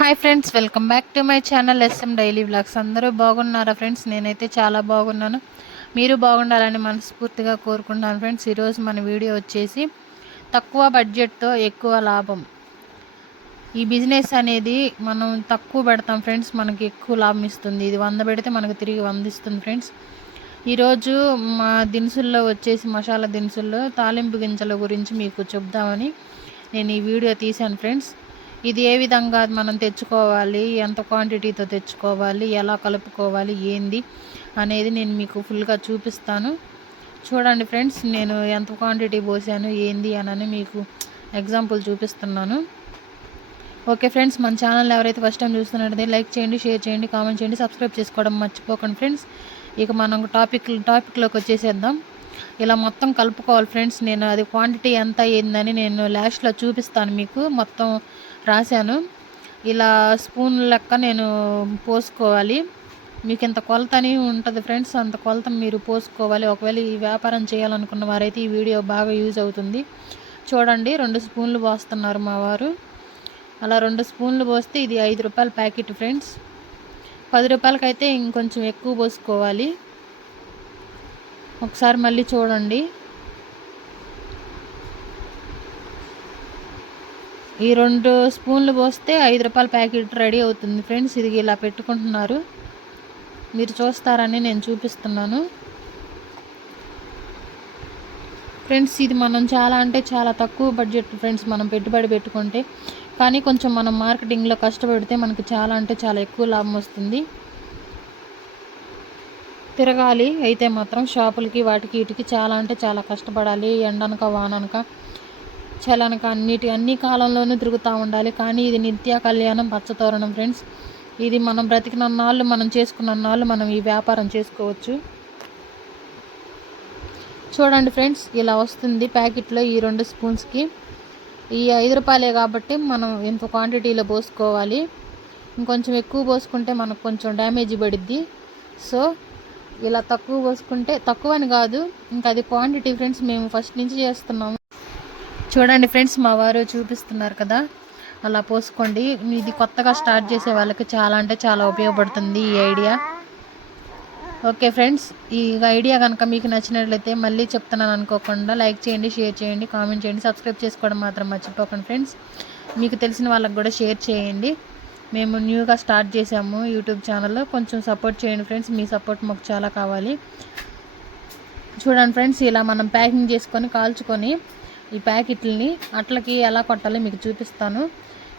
Hi friends, welcome back to my channel S M daily vlogs. అందరూ బాగున్నారా friends? నేనైతే చాలా బాగున్నాను. మీరు బాగుండాలని మనస్ఫూర్తిగా కోరుకుంటున్నాను ఫ్రెండ్స్. ఈరోజు మన వీడియో వచ్చేసి తక్కువ బడ్జెట్తో ఎక్కువ లాభం. ఈ బిజినెస్ అనేది మనం తక్కువ పెడతాం ఫ్రెండ్స్, మనకి ఎక్కువ లాభం ఇస్తుంది. ఇది 100 పెడితే మనకు తిరిగి 100 ఇస్తుంది ఫ్రెండ్స్. ఈరోజు మా దినుసుల్లో వచ్చేసి మసాలా దినుసుల్లో తాలింపు గింజల గురించి మీకు చెప్దామని నేను ఈ వీడియో తీశాను ఫ్రెండ్స్. ఇది ఏ విధంగా మనం తెచ్చుకోవాలి, ఎంత క్వాంటిటీతో తెచ్చుకోవాలి, ఎలా కలుపుకోవాలి, ఏంది అనేది నేను మీకు ఫుల్గా చూపిస్తాను. చూడండి ఫ్రెండ్స్, నేను ఎంత క్వాంటిటీ పోసాను ఏంది అని మీకు ఎగ్జాంపుల్ చూపిస్తున్నాను. ఓకే ఫ్రెండ్స్, మన ఛానల్ ఎవరైతే ఫస్ట్ టైం చూస్తున్నట్లయితే లైక్ చేయండి, షేర్ చేయండి, కామెంట్ చేయండి, సబ్స్క్రైబ్ చేసుకోవడం మర్చిపోకండి ఫ్రెండ్స్. ఇక మనం టాపిక్లోకి వచ్చేసేద్దాం. ఇలా మొత్తం కలుపుకోవాలి ఫ్రెండ్స్. నేను అది క్వాంటిటీ ఎంత అయ్యిందని నేను లాస్ట్లో చూపిస్తాను, మీకు మొత్తం రాశాను. ఇలా స్పూన్ లెక్క నేను పోసుకోవాలి. మీకు ఇంత కొలత అని ఉంటుంది ఫ్రెండ్స్, అంత కొలత మీరు పోసుకోవాలి. ఒకవేళ ఈ వ్యాపారం చేయాలనుకున్న వారైతే ఈ వీడియో బాగా యూజ్ అవుతుంది. చూడండి, 2 స్పూన్లు పోస్తున్నారు మా వారు. అలా 2 స్పూన్లు పోస్తే ఇది 5 రూపాయల ప్యాకెట్ ఫ్రెండ్స్. 10 రూపాయలకైతే ఇంకొంచెం ఎక్కువ పోసుకోవాలి. ఒకసారి మళ్ళీ చూడండి. ఈ 2 స్పూన్లు పోస్తే 5 రూపాయల ప్యాకెట్ రెడీ అవుతుంది ఫ్రెండ్స్. ఇది ఇలా పెట్టుకుంటున్నారు, మీరు చూస్తారని నేను చూపిస్తున్నాను ఫ్రెండ్స్. ఇది మనం చాలా అంటే చాలా తక్కువ బడ్జెట్ ఫ్రెండ్స్, మనం పెట్టుబడి పెట్టుకుంటే. కానీ కొంచెం మనం మార్కెటింగ్లో కష్టపడితే మనకు చాలా అంటే చాలా ఎక్కువ లాభం వస్తుంది. తిరగాలి అయితే మాత్రం షాపులకి వాటికి వీటికి చాలా అంటే చాలా కష్టపడాలి. ఎండనక వాననక చలనక అన్ని కాలంలోనూ తిరుగుతూ ఉండాలి. కానీ ఇది నిత్య కళ్యాణం పచ్చతోరణం ఫ్రెండ్స్. ఇది మనం బ్రతికినన్నాళ్ళు, మనం చేసుకున్నన్నాళ్ళు మనం ఈ వ్యాపారం చేసుకోవచ్చు. చూడండి ఫ్రెండ్స్, ఇలా వస్తుంది ప్యాకెట్లో. ఈ 2 స్పూన్స్కి ఈ 5 రూపాయలే కాబట్టి మనం ఎంత క్వాంటిటీలో పోసుకోవాలి. ఇంకొంచెం ఎక్కువ పోసుకుంటే మనకు కొంచెం డ్యామేజ్ పడిద్ది. సో ఇలా తక్కువ పోసుకుంటే, తక్కువ అని కాదు, ఇంకా అది క్వాంటిటీ ఫ్రెండ్స్. మేము ఫస్ట్ నుంచి చేస్తున్నాము. చూడండి ఫ్రెండ్స్, మా వారు చూపిస్తున్నారు కదా, అలా పోసుకోండి. ఇది కొత్తగా స్టార్ట్ చేసే వాళ్ళకి చాలా అంటే చాలా ఉపయోగపడుతుంది ఈ ఐడియా. ఓకే ఫ్రెండ్స్, ఈ ఐడియా కనుక మీకు నచ్చినట్లయితే మళ్ళీ చెప్తున్నాను అనుకోకుండా లైక్ చేయండి, షేర్ చేయండి, కామెంట్ చేయండి, సబ్స్క్రైబ్ చేసుకోవడం మాత్రం మర్చిపోకండి ఫ్రెండ్స్. మీకు తెలిసిన వాళ్ళకి కూడా షేర్ చేయండి. మేము న్యూగా స్టార్ట్ చేసాము యూట్యూబ్ ఛానల్లో, కొంచెం సపోర్ట్ చేయండి ఫ్రెండ్స్. మీ సపోర్ట్ మాకు చాలా కావాలి. చూడండి ఫ్రెండ్స్, ఇలా మనం ప్యాకింగ్ చేసుకొని కాల్చుకొని ఈ ప్యాకెట్లని అట్లకి ఎలా కొట్టాలో మీకు చూపిస్తాను.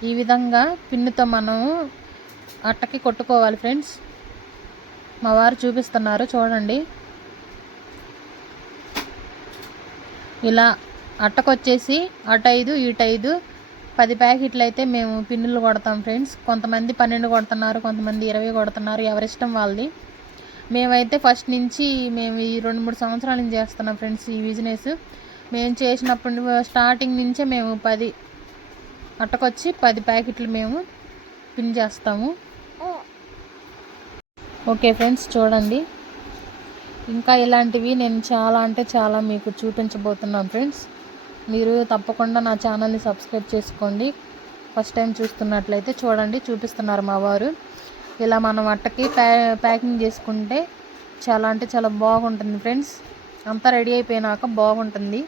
ఈ విధంగా పిన్నుతో మనం అట్టకి కొట్టుకోవాలి ఫ్రెండ్స్. మా వారు చూపిస్తున్నారు చూడండి. ఇలా అట్టకొచ్చేసి అటు 5 ఇటు 5 10 ప్యాకెట్లు అయితే మేము పిన్నులు కొడతాం ఫ్రెండ్స్. కొంతమంది 12 కొడుతున్నారు, కొంతమంది 20 కొడుతున్నారు, ఎవరిష్టం వాళ్ళది. మేమైతే ఫస్ట్ నుంచి మేము ఈ 2-3 సంవత్సరాల నుంచి చేస్తున్నాం ఫ్రెండ్స్ ఈ బిజినెస్. మేము చేసినప్పుడు స్టార్టింగ్ నుంచే మేము 10 అట్టకొచ్చి 10 ప్యాకెట్లు మేము పిన్ చేస్తాము. ఓకే ఫ్రెండ్స్, చూడండి, ఇంకా ఇలాంటివి నేను చాలా అంటే చాలా మీకు చూపించబోతున్నాను ఫ్రెండ్స్. మీరు తప్పకుండా నా ఛానల్ని సబ్స్క్రైబ్ చేసుకోండి. ఫస్ట్ టైం చూస్తున్నట్లయితే చూడండి, చూపిస్తున్నారు మా వారు. ఇలా మనం అట్టకి ప్యాకింగ్ చేసుకుంటే చాలా అంటే చాలా బాగుంటుంది ఫ్రెండ్స్. అంతా రెడీ అయిపోయినాక బాగుంటుంది.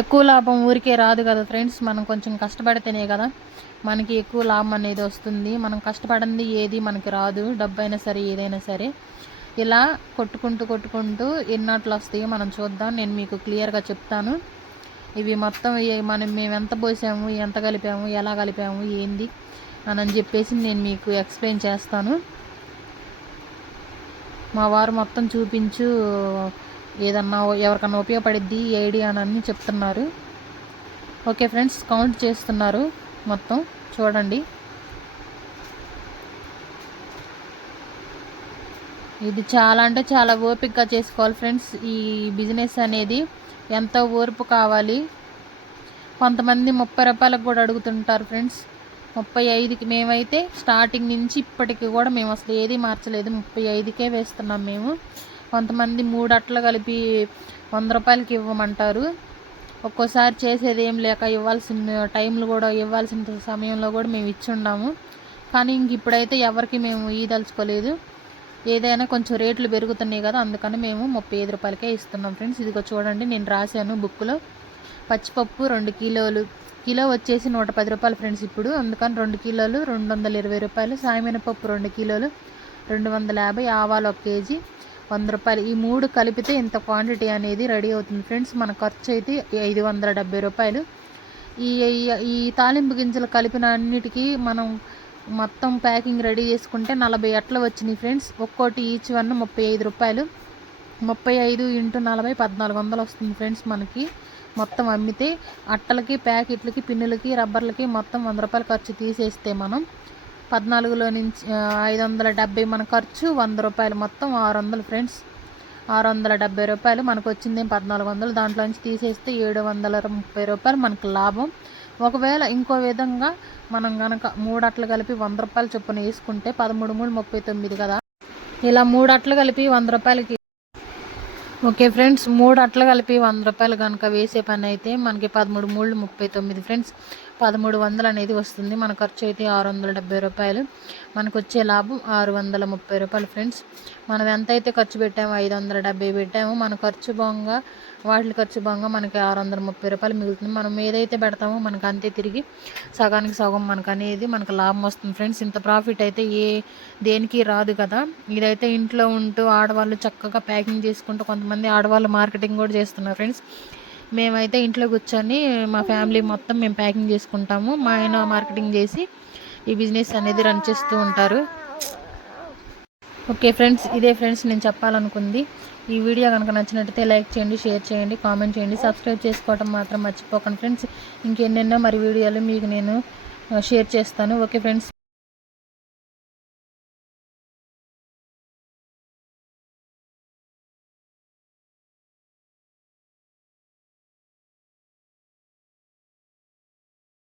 ఎక్కువ లాభం ఊరికే రాదు కదా ఫ్రెండ్స్, మనం కొంచెం కష్టపడితేనే కదా మనకి ఎక్కువ లాభం అనేది వస్తుంది. మనం కష్టపడింది ఏది మనకి రాదు, డబ్బైనా సరే ఏదైనా సరే. ఇలా కొట్టుకుంటూ ఎన్నట్లు వస్తాయో మనం చూద్దాం. నేను మీకు క్లియర్గా చెప్తాను. ఇవి మొత్తం మేము ఎంత పోసాము, ఎంత కలిపాము, ఎలా కలిపాము, ఏంది అని చెప్పేసి నేను మీకు ఎక్స్ప్లెయిన్ చేస్తాను. మా వారు మొత్తం చూపించు, ఏదన్నా ఎవరికన్నా ఉపయోగపడిద్ది ఈ ఐడియా అని చెప్తున్నారు. ఓకే ఫ్రెండ్స్, కౌంట్ చేస్తున్నారు మొత్తం చూడండి. ఇది చాలా అంటే చాలా ఓపికగా చేసుకోవాలి ఫ్రెండ్స్. ఈ బిజినెస్ అనేది ఎంతో ఓర్పు కావాలి. కొంతమంది 30 రూపాయలకు కూడా అడుగుతుంటారు ఫ్రెండ్స్. 35కి మేమైతే స్టార్టింగ్ నుంచి ఇప్పటికి కూడా మేము అసలు ఏది మార్చలేదు, 35కే వేస్తున్నాం మేము. కొంతమంది 3 అట్టలు కలిపి 100 రూపాయలకి ఇవ్వమంటారు. ఒక్కోసారి చేసేది ఏం లేక ఇవ్వాల్సిన టైంలో కూడా ఇవ్వాల్సిన సమయంలో కూడా మేము ఇచ్చున్నాము. కానీ ఇంక ఇప్పుడైతే ఎవరికి మేము ఈదలుచుకోలేదు. ఏదైనా కొంచెం రేట్లు పెరుగుతున్నాయి కదా, అందుకని మేము 35 రూపాయలకే ఇస్తున్నాం ఫ్రెండ్స్. ఇదిగో చూడండి, నేను రాశాను బుక్లో. పచ్చిపప్పు 2 కిలోలు, కిలో వచ్చేసి 110 రూపాయలు ఫ్రెండ్స్ ఇప్పుడు. అందుకని 2 కిలోలు 220 రూపాయలు. సాయమినపప్పు 2 కిలోలు 250. ఆవాలు 1 కేజీ 100 రూపాయలు. ఈ 3 కలిపితే ఇంత క్వాంటిటీ అనేది రెడీ అవుతుంది ఫ్రెండ్స్. మన ఖర్చు అయితే 570 రూపాయలు. ఈ ఈ తాలింపు గింజలు కలిపిన అన్నిటికీ మనం మొత్తం ప్యాకింగ్ రెడీ చేసుకుంటే 40 అట్ల వచ్చినాయి ఫ్రెండ్స్. ఒక్కోటి ఈచ్ వన్ 35 రూపాయలు. 35 × 40 1400 వస్తుంది ఫ్రెండ్స్ మనకి. మొత్తం అమ్మితే అట్టలకి, ప్యాకెట్లకి, పిన్నులకి, రబ్బర్లకి మొత్తం 100 రూపాయలు ఖర్చు తీసేస్తే మనం 14లో నుంచి 570 మన ఖర్చు 100 రూపాయలు, మొత్తం 600 ఫ్రెండ్స్. 670 రూపాయలు మనకు వచ్చింది 1400. దాంట్లో నుంచి తీసేస్తే 730 రూపాయలు మనకు లాభం. ఒకవేళ ఇంకో విధంగా మనం కనుక 3 అట్లు కలిపి 100 రూపాయల చొప్పున వేసుకుంటే 13 3 39 కదా. ఇలా 3 అట్లు కలిపి 100 రూపాయలకి. ఓకే ఫ్రెండ్స్, 3 అట్లు కలిపి 100 రూపాయలు కనుక వేసే పని అయితే మనకి 13 3 39 ఫ్రెండ్స్. 1300 అనేది వస్తుంది. మన ఖర్చు అయితే 670 రూపాయలు. మనకు వచ్చే లాభం 630 రూపాయలు ఫ్రెండ్స్. మనం ఎంతైతే ఖర్చు పెట్టామో 570 పెట్టామో, మన ఖర్చు బాగా వాటి ఖర్చు బాగా మనకి 630 రూపాయలు మిగులుతుంది. మనం ఏదైతే పెడతామో మనకు అంతే తిరిగి సగానికి సగం మనకు అనేది మనకు లాభం వస్తుంది ఫ్రెండ్స్. ఇంత ప్రాఫిట్ అయితే దేనికి రాదు కదా. ఇదైతే ఇంట్లో ఉంటూ ఆడవాళ్ళు చక్కగా ప్యాకింగ్ చేసుకుంటూ, కొంతమంది ఆడవాళ్ళు మార్కెటింగ్ కూడా చేస్తున్నారు ఫ్రెండ్స్. మేమైతే ఇంట్లో కూర్చొని మా ఫ్యామిలీ మొత్తం మేము ప్యాకింగ్ చేసుకుంటాము. మా ఆయన మార్కెటింగ్ చేసి ఈ బిజినెస్ అనేది రన్ చేస్తూ ఉంటారు. ఓకే ఫ్రెండ్స్, ఇదే ఫ్రెండ్స్ నేను చెప్పాలనుకుంది. ఈ వీడియో కనుక నచ్చినట్టయితే లైక్ చేయండి, షేర్ చేయండి, కామెంట్ చేయండి, సబ్స్క్రైబ్ చేసుకోవడం మాత్రం మర్చిపోకండి ఫ్రెండ్స్. ఇంకెన్నెన్నో మరి వీడియోలు మీకు నేను షేర్ చేస్తాను. Okay friends.